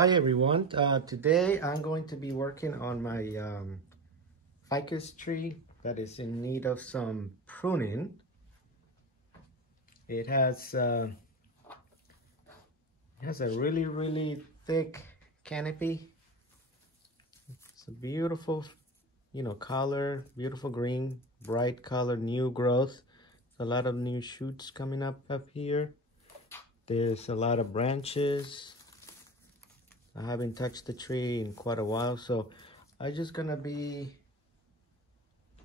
Hi everyone, today I'm going to be working on my ficus tree that is in need of some pruning. It has a really thick canopy. It's a beautiful, color, beautiful green, bright color, new growth. A lot of new shoots coming up here. There's a lot of branches. I haven't touched the tree in quite a while, so I'm just gonna be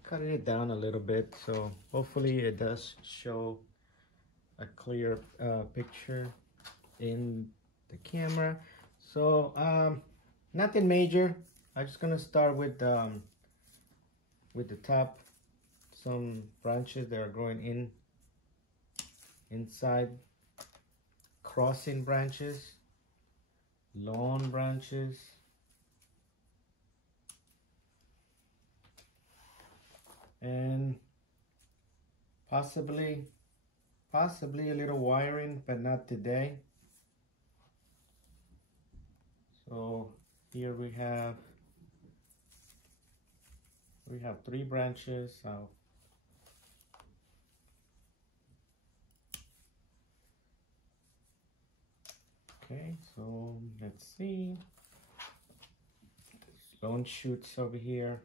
cutting it down a little bit, so hopefully it does show a clear picture in the camera. So nothing major. I'm just gonna start with the top, some branches that are growing inside, crossing branches, long branches, and possibly a little wiring, but not today. So here we have 3 branches. Okay, so let's see. There's lone shoots over here.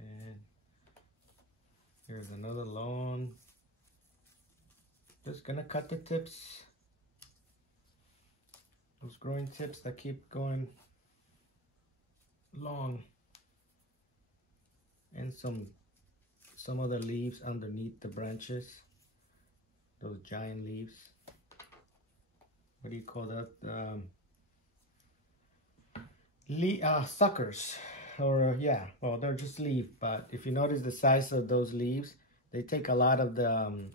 And here's another lone. Just gonna cut the tips. Those growing tips that keep going long. And some other leaves underneath the branches. Those giant leaves. What do you call that? Suckers, or yeah, well, they're just leaves. But if you notice the size of those leaves, they take a lot of the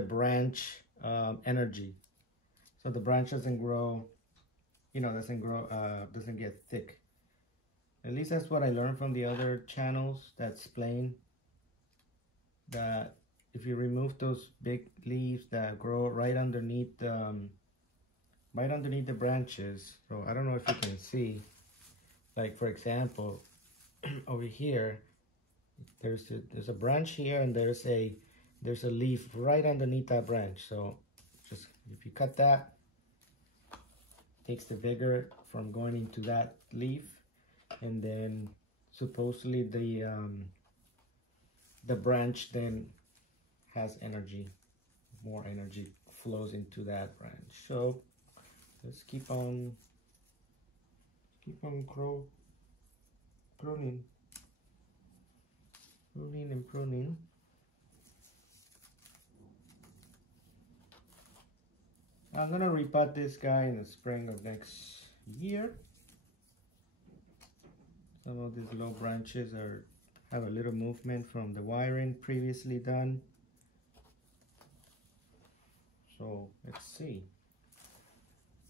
branch energy, so the branch doesn't grow, doesn't get thick. At least that's what I learned from the other channels that explain that if you remove those big leaves that grow right underneath the branches. So I don't know if you can see, like for example, over here, there's a branch here, and there's a leaf right underneath that branch. So just if you cut that, takes the vigor from going into that leaf, and then supposedly the branch then has energy, more energy flows into that branch. So let's keep on pruning and pruning. I'm gonna repot this guy in the spring of next year. Some of these low branches have a little movement from the wiring previously done. So let's see.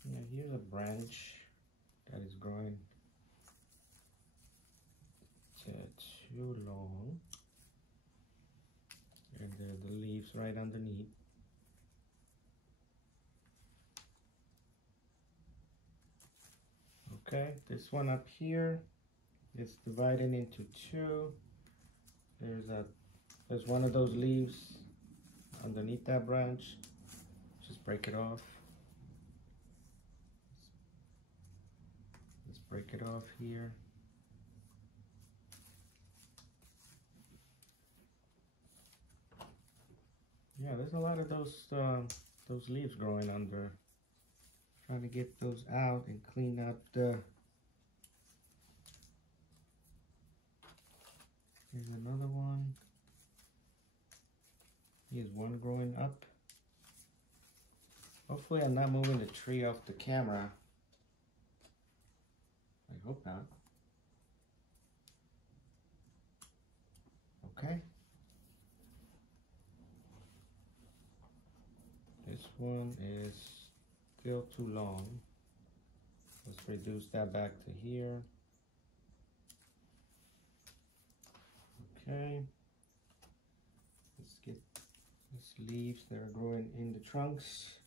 Yeah, here's a branch that is growing too long, and the leaves right underneath. Okay, this one up here is divided into 2. There's one of those leaves underneath that branch. Just break it off. Let's break it off here. Yeah, there's a lot of those leaves growing under. Trying to get those out and clean up the. Here's another one. Here's one growing up. Hopefully I'm not moving the tree off the camera. I hope not. Okay. This one is still too long. Let's reduce that back to here. Okay. Let's leaves that are growing in the trunks.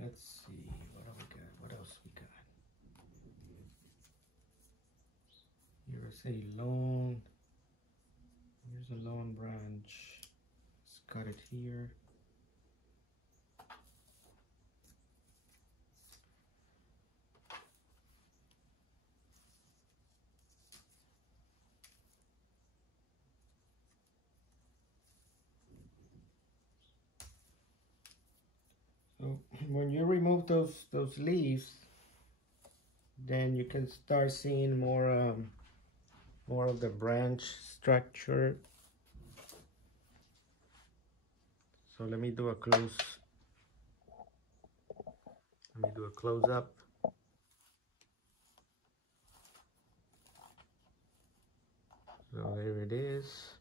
Let's see, what do we got? What else we got? Here's a long branch. Let's cut it here. So when you remove those leaves, then you can start seeing more of the branch structure. So let me do a close up. So there it is.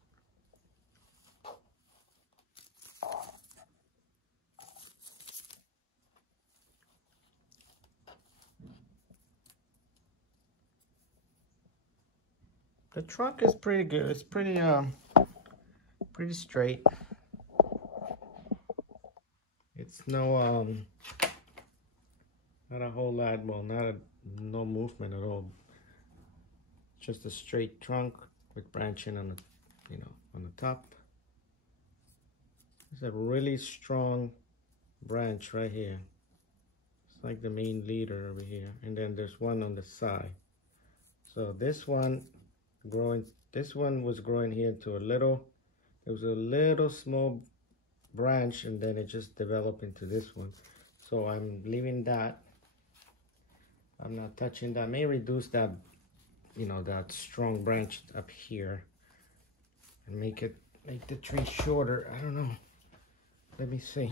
The trunk is pretty good. It's pretty straight. It's no not a whole lot, well, no movement at all. Just a straight trunk with branching on the, on the top. It's a really strong branch right here. It's like the main leader over here, and then there's one on the side. So this one was growing here to there was a little small branch, and then it just developed into this one. So I'm leaving that. I'm not touching that. I may reduce that, that strong branch up here and make the tree shorter. I don't know. Let me see.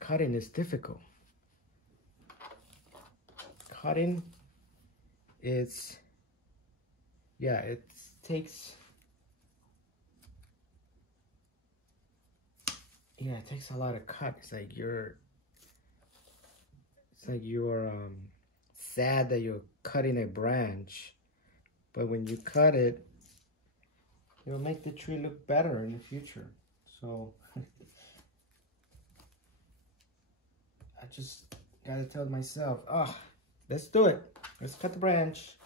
Cutting is difficult. Cutting is, it takes a lot of cut. It's like you're sad that you're cutting a branch, but when you cut it, it'll make the tree look better in the future. So I just gotta tell myself, let's do it. Let's cut the branch.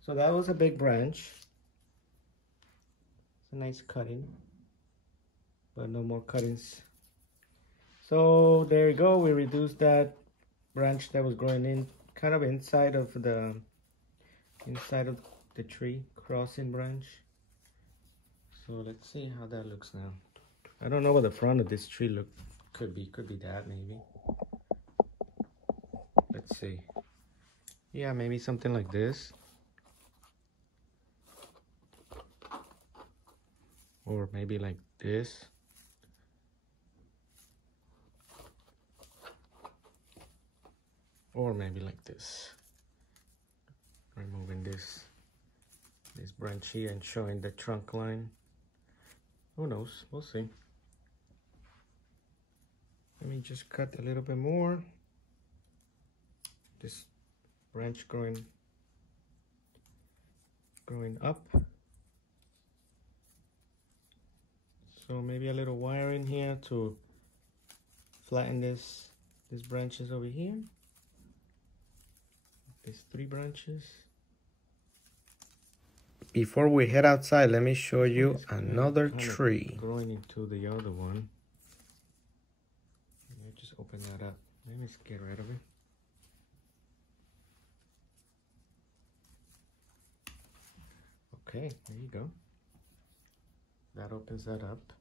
So that was a big branch. It's a nice cutting, but no more cuttings. So there you go. We reduced that branch that was growing in kind of inside of the tree, crossing branch. So let's see how that looks now. I don't know what the front of this tree could be that maybe. Let's see. Yeah, maybe something like this. Or maybe like this. Or maybe like this. Removing this branch here and showing the trunk line. Who knows? We'll see. Let me just cut a little bit more. This branch growing up. So maybe a little wire in here to flatten these branches over here. These 3 branches. Before we head outside, let me show you another tree. Growing into the other one. Let me just open that up. Let me just get rid of it. Okay, there you go. That opens that up.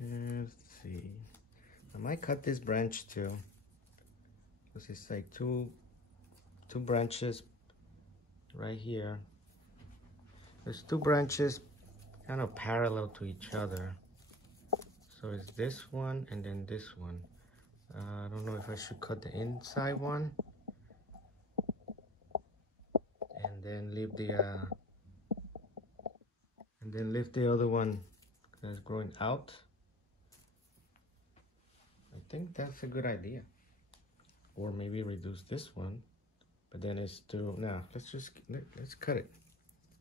Let's see. I might cut this branch too. Because it's like two branches right here. There's 2 branches kind of parallel to each other. So it's this one and then this one. I don't know if I should cut the inside one and then leave the other one that's growing out. think that's a good idea. Or maybe reduce this one, but then it's too, nah, let's cut it.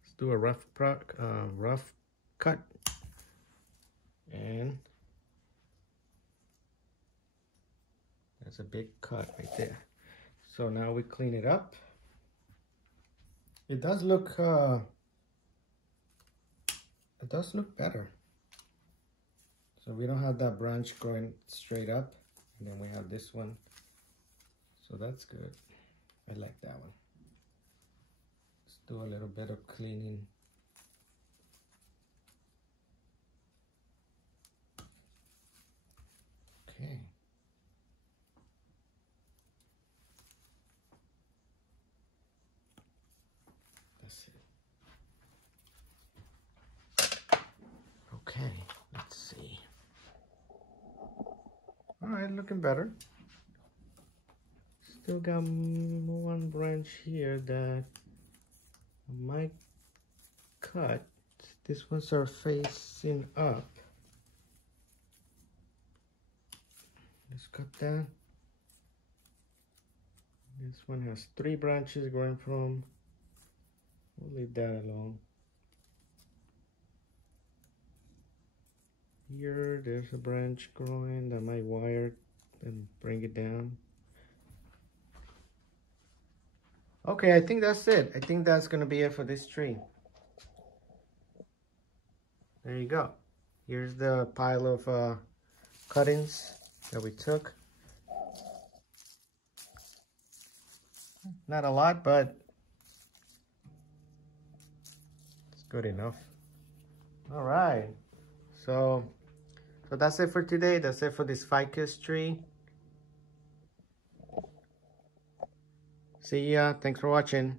Let's do a rough cut. And that's a big cut right there. So now we clean it up. It does look better. So we don't have that branch going straight up, and then we have this one. So that's good. I like that one. Let's do a little bit of cleaning. Okay. That's it. Okay, let's see. All right, looking better. Still got one branch here that I might cut. These ones are facing up. Let's cut that. This one has 3 branches growing from. We'll leave that alone. Here, there's a branch growing that might wire and bring it down. Okay, I think that's it. I think that's gonna be it for this tree. There you go. Here's the pile of cuttings that we took. Not a lot, but it's good enough. All right. So that's it for today. That's it for this ficus tree. See ya. Thanks for watching.